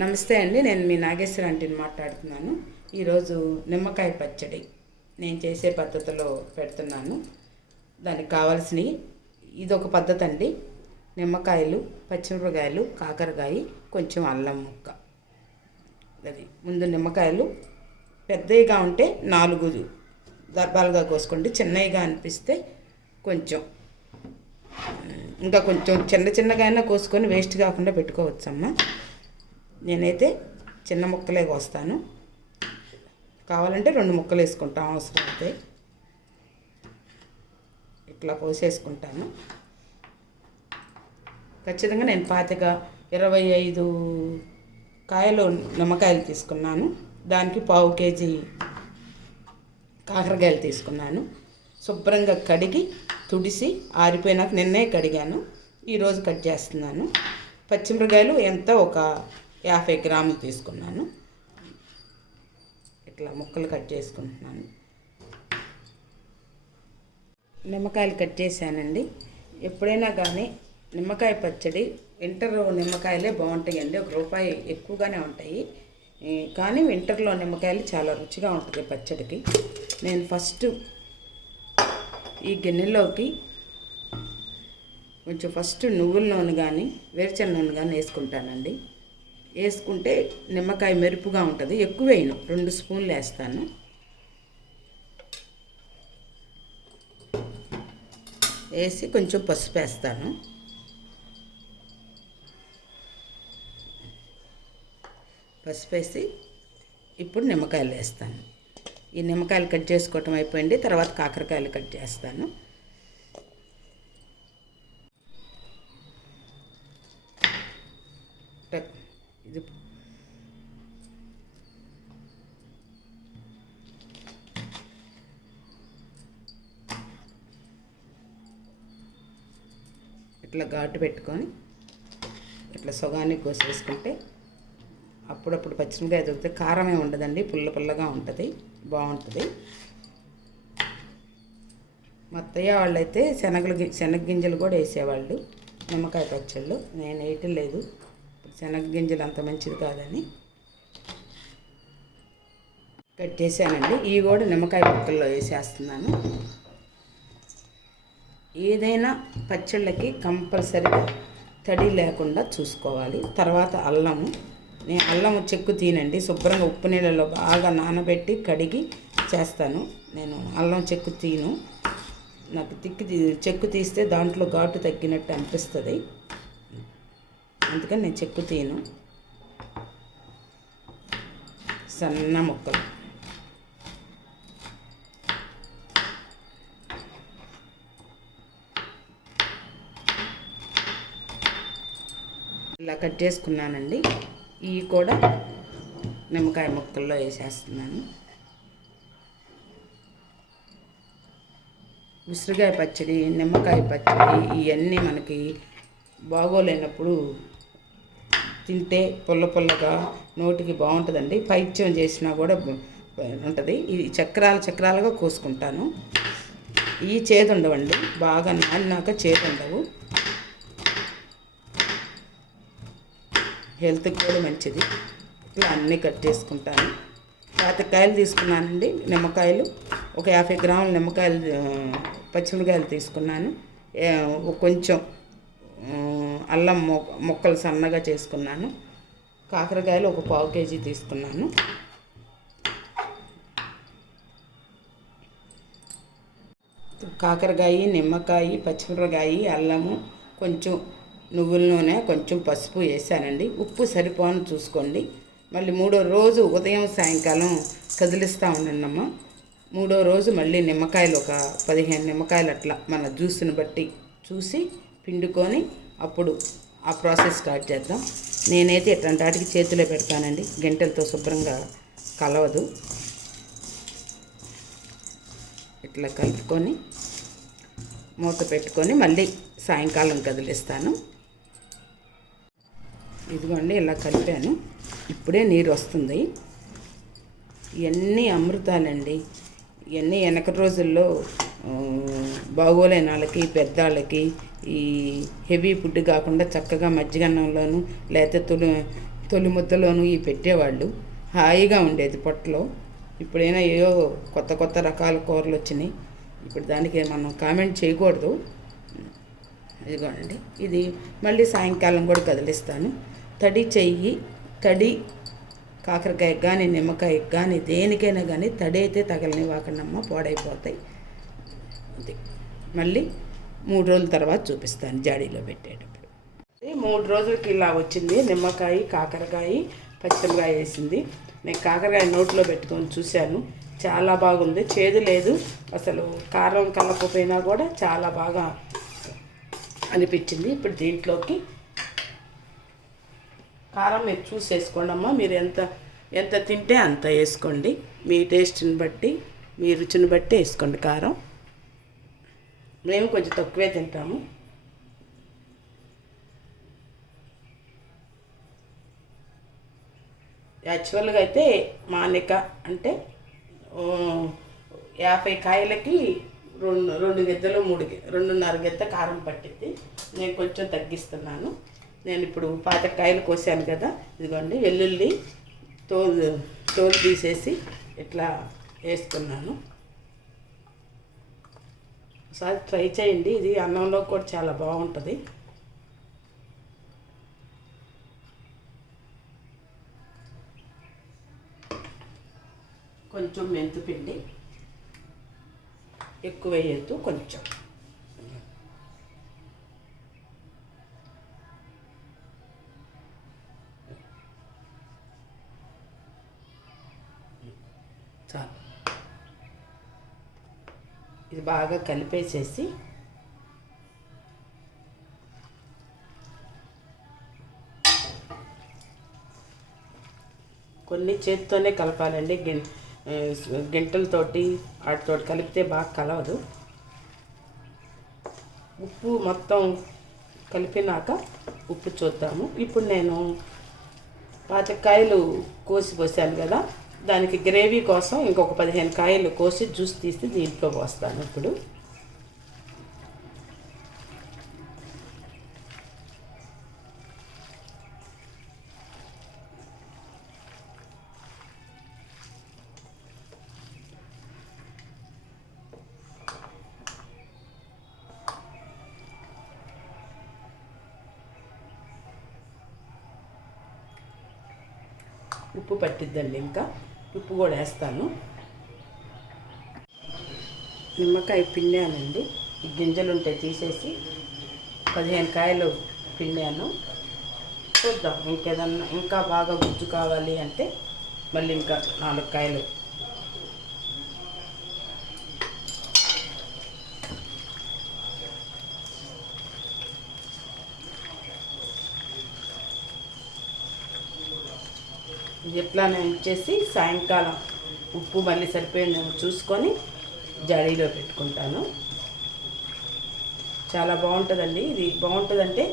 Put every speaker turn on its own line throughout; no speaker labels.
నమస్తే అండి నేను మీ నాగేశ్వర ఆంటీని మాట్లాడుతున్నాను. ఈరోజు నిమ్మకాయ పచ్చడి నేను చేసే పద్ధతిలో పెడుతున్నాను. దానికి కావాల్సినవి ఇది ఒక పద్ధతి అండి. నిమ్మకాయలు పచ్చిమిరపకాయలు కాకరకాయ కొంచెం అల్లం ముక్క. అది ముందు నిమ్మకాయలు పెద్దవిగా ఉంటే నాలుగు దర్భాలుగా కోసుకోండి. చిన్నవిగా అనిపిస్తే కొంచెం ఇంకా కొంచెం చిన్న చిన్నగా అయినా కోసుకొని వేస్ట్ కాకుండా పెట్టుకోవచ్చమ్మా. నేనైతే చిన్న ముక్కలే కోస్తాను. కావాలంటే రెండు ముక్కలు వేసుకుంటాం అవసరం అయితే. ఇట్లా కోసేసుకుంటాను. ఖచ్చితంగా నేను పాతిక ఇరవై ఐదు కాయలు నిమ్మకాయలు తీసుకున్నాను. దానికి పావు కేజీ కాకరకాయలు తీసుకున్నాను. శుభ్రంగా కడిగి తుడిసి ఆరిపోయినాక నిన్నే కడిగాను. ఈరోజు కట్ చేస్తున్నాను. పచ్చిమిరకాయలు ఎంత? ఒక యాభై గ్రాములు తీసుకున్నాను. ఇట్లా ముక్కలు కట్ చేసుకుంటున్నాను. నిమ్మకాయలు కట్ చేశానండి. ఎప్పుడైనా కానీ నిమ్మకాయ పచ్చడి వింటర్ నిమ్మకాయలే బాగుంటాయండి. ఒక రూపాయి ఎక్కువగానే ఉంటాయి. కానీ వింటర్లో నిమ్మకాయలు చాలా రుచిగా ఉంటుంది పచ్చడికి. నేను ఫస్ట్ ఈ గిన్నెలోకి కొంచెం ఫస్ట్ నువ్వుల నూనె కానీ వేరుచెన్న నూనె కానీ వేసుకుంటానండి. వేసుకుంటే నిమ్మకాయ మెరుపుగా ఉంటుంది. ఎక్కువ వేయను. రెండు స్పూన్లు వేస్తాను. వేసి కొంచెం పసుపు వేస్తాను. పసుపు వేసి ఇప్పుడు నిమ్మకాయలు వేస్తాను. ఈ నిమ్మకాయలు కట్ చేసుకోవటం అయిపోయింది. తర్వాత కాకరకాయలు కట్ చేస్తాను టక్ ఇది ఇట్లా ఘాటు పెట్టుకొని ఇట్లా సొగానికి కోసేసుకుంటే అప్పుడప్పుడు పచ్చిమిరకాయ దొరికితే కారమే ఉండదండి పుల్ల పుల్లగా ఉంటుంది బాగుంటుంది. మత్తయ్య వాళ్ళైతే శనగలు శనగగింజలు శనగ గింజలు కూడా వేసేవాళ్ళు నిమ్మకాయ పచ్చళ్ళు. నేను వేయటం లేదు శనగ గింజలు అంత మంచిది కాదని. కట్ చేశానండి ఇవి కూడా నిమ్మకాయ ముక్కల్లో వేసేస్తున్నాను. ఏదైనా పచ్చళ్ళకి కంపల్సరీగా తడి లేకుండా చూసుకోవాలి. తర్వాత అల్లము. నేను అల్లము చెక్కు తీనండి. శుభ్రంగా ఉప్పు నీళ్ళలో బాగా నానబెట్టి కడిగి చేస్తాను. నేను అల్లం చెక్కు తీను. నాకు తిక్కి చెక్కు తీస్తే దాంట్లో ఘాటు తగ్గినట్టు అనిపిస్తుంది. అందుకని నేను చెక్కు తీను. సన్న ముక్కలు. ఇలా కట్ చేసుకున్నానండి. ఇవి కూడా నిమ్మకాయ ముక్కల్లో వేసేస్తున్నాను. ఉసిరికాయ పచ్చడి నిమ్మకాయ పచ్చడి ఇవన్నీ మనకి బాగోలేనప్పుడు తింటే పుల్ల పుల్లగా నోటికి బాగుంటుందండి. పైత్యం చేసినా కూడా ఉంటుంది. ఇది చక్రాలు చక్రాలుగా కోసుకుంటాను. ఈ చేదు ఉండవండి బాగా నానినాక చేదు ఉండవు హెల్త్కి కూడా మంచిది. ఇట్లా అన్నీ కట్ చేసుకుంటాను. పాతకాయలు తీసుకున్నానండి నిమ్మకాయలు. ఒక యాభై గ్రాముల నిమ్మకాయలు పచ్చిమిరకాయలు తీసుకున్నాను. కొంచెం అల్లం మొక్కలు ముక్కలు సన్నగా చేసుకున్నాను. కాకరకాయలు ఒక పావు కేజీ తీసుకున్నాను. కాకరకాయ నిమ్మకాయ పచ్చిమిరపకాయ అల్లము కొంచెం నువ్వుల నూనె కొంచెం పసుపు వేసానండి. ఉప్పు సరిపోను చూసుకోండి. మళ్ళీ మూడో రోజు ఉదయం సాయంకాలం కదిలిస్తూ ఉండండి మూడో రోజు మళ్ళీ నిమ్మకాయలు ఒక పదిహేను నిమ్మకాయలు అట్లా మన జ్యూస్ని బట్టి చూసి పిండుకొని అప్పుడు ఆ ప్రాసెస్ స్టార్ట్ చేద్దాం. నేనైతే ఇట్లాంటి వాటికి చేతిలో పెడతానండి. గంటలతో శుభ్రంగా కలవదు. ఇట్లా కలుపుకొని మూత పెట్టుకొని మళ్ళీ సాయంకాలం కదిలిస్తాను. ఇదిగోండి ఇలా కలిపాను. ఇప్పుడే నీరు వస్తుంది. ఇవన్నీ అమృతాలండి. ఇవన్నీ వెనక రోజుల్లో బాగోలేని వాళ్ళకి పెద్దవాళ్ళకి ఈ హెవీ ఫుడ్ కాకుండా చక్కగా మజ్జిగన్నంలోను లేకపోతే తొలి తొలి ముద్దలోనూ ఇవి పెట్టేవాళ్ళు. హాయిగా ఉండేది పొట్టలో. ఇప్పుడైనా ఏవో కొత్త కొత్త రకాల కూరలు వచ్చినాయి. ఇప్పుడు దానికి మనం కామెంట్ చేయకూడదు. ఇదిగోండి ఇది మళ్ళీ సాయంకాలం కూడా కదిలిస్తాను. తడి చెయ్యి తడి కాకరకాయ కానీ నిమ్మకాయకు కానీ దేనికైనా కానీ తడి అయితే తగలనివ్వకండమ్మ పాడైపోతాయి. అది మళ్ళీ మూడు రోజుల తర్వాత చూపిస్తాను జాడీలో పెట్టేటప్పుడు. మూడు రోజులకి ఇలా వచ్చింది. నిమ్మకాయ కాకరకాయ పచ్చిమిరకాయ వేసింది. నేను కాకరకాయ నోట్లో పెట్టుకొని చూశాను. చాలా బాగుంది. చేదు లేదు. అసలు కారం కలపపోయినా కూడా చాలా బాగా అనిపించింది. ఇప్పుడు దీంట్లోకి కారం మీరు చూసి వేసుకోండి మీరు ఎంత ఎంత తింటే అంత వేసుకోండి. మీ టేస్ట్ని బట్టి మీ రుచిని బట్టి వేసుకోండి కారం. మేము కొంచెం తక్కువే తింటాము. యాక్చువల్గా అయితే మానిక అంటే యాభై కాయలకి రెండు రెండు గెద్దలు మూడు రెండున్నర గెద్ద కారం పట్టింది నేను కొంచెం తగ్గిస్తున్నాను. నేను ఇప్పుడు పాతకాయలు కోసాను కదా ఇదిగోండి వెల్లుల్లి తోలు తోలు తీసేసి ఇట్లా వేసుకున్నాను. ఒకసారి ట్రై చేయండి ఇది అన్నంలో కూడా చాలా బాగుంటుంది. కొంచెం మెంతుపిండి ఎక్కువ వేయద్దు కొంచెం. చాలు. ఇది బాగా కలిపేసేసి కొన్ని చేతితోనే కలపాలండి. గిం గింటలతోటి వాటితో కలిపితే బాగా కలవదు. ఉప్పు మొత్తం కలిపినాక ఉప్పు చూద్దాము. ఇప్పుడు నేను పాచకాయలు కోసి పోసాను కదా. దానికి గ్రేవీ కోసం ఇంకొక పదిహేను కాయలు కోసి జ్యూస్ తీసి దీంట్లో పోస్తాను ఇప్పుడు. ఉప్పు పట్టిద్దండి ఇంకా. ఉప్పు కూడా వేస్తాను. నిమ్మకాయ పిండానండి. ఈ గింజలు ఉంటే తీసేసి పదిహేను కాయలు పిండాను. చూద్దాం ఇంకేదన్నా ఇంకా బాగా గుజ్జు కావాలి అంటే మళ్ళీ ఇంకా నాలుగు కాయలు ఎట్లానే ఉంచేసి సాయంకాలం ఉప్పు మళ్ళీ సరిపోయిందేమో చూసుకొని జడీలో పెట్టుకుంటాను. చాలా బాగుంటుందండి. ఇది బాగుంటుందంటే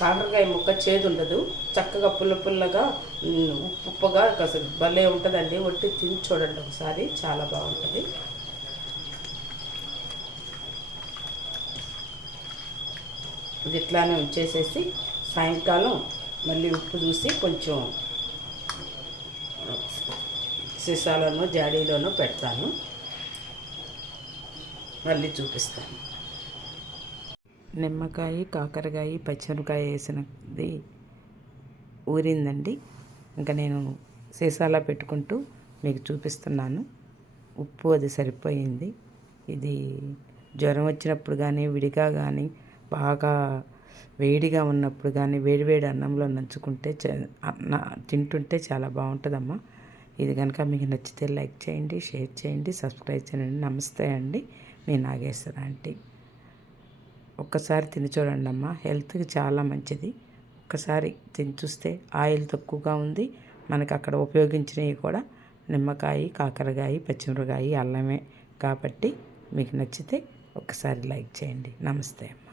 కాకరకాయ ముక్క చేదు ఉండదు. చక్కగా పుల్ల పుల్లగా ఉప్పుగా అసలు భలే ఉంటుందండి. ఒట్టి తిని చూడండి ఒకసారి. చాలా బాగుంటుంది. ఇది ఇట్లానే ఉంచేసేసి సాయంకాలం మళ్ళీ ఉప్పు చూసి కొంచెం సీసాలోనో జాడీలోనో పెడతాను. మళ్ళీ చూపిస్తాను. నిమ్మకాయ కాకరకాయ పచ్చిమిరకాయ వేసినది ఊరిందండి. ఇంకా నేను సీసాలో పెట్టుకుంటూ మీకు చూపిస్తున్నాను. ఉప్పు అది సరిపోయింది. ఇది జ్వరం వచ్చినప్పుడు కానీ విడిగా కానీ బాగా వేడిగా ఉన్నప్పుడు కానీ వేడివేడి అన్నంలో నంచుకుంటే చ- అన్న తింటుంటే చాలా బాగుంటుందమ్మా. ఇది కనుక మీకు నచ్చితే లైక్ చేయండి షేర్ చేయండి సబ్స్క్రైబ్ చేయండి. నమస్తే అండి. మీ నాగేశ్వర ఆంటీ. ఒక్కసారి తిని చూడండి అమ్మ. హెల్త్కి చాలా మంచిది. ఒక్కసారి తిని చూస్తే ఆయిల్ తక్కువగా ఉంది. మనకి అక్కడ ఉపయోగించినవి కూడా నిమ్మకాయ కాకరకాయ పచ్చిమిరకాయ అల్లమే. కాబట్టి మీకు నచ్చితే ఒకసారి లైక్ చేయండి. నమస్తే అమ్మ.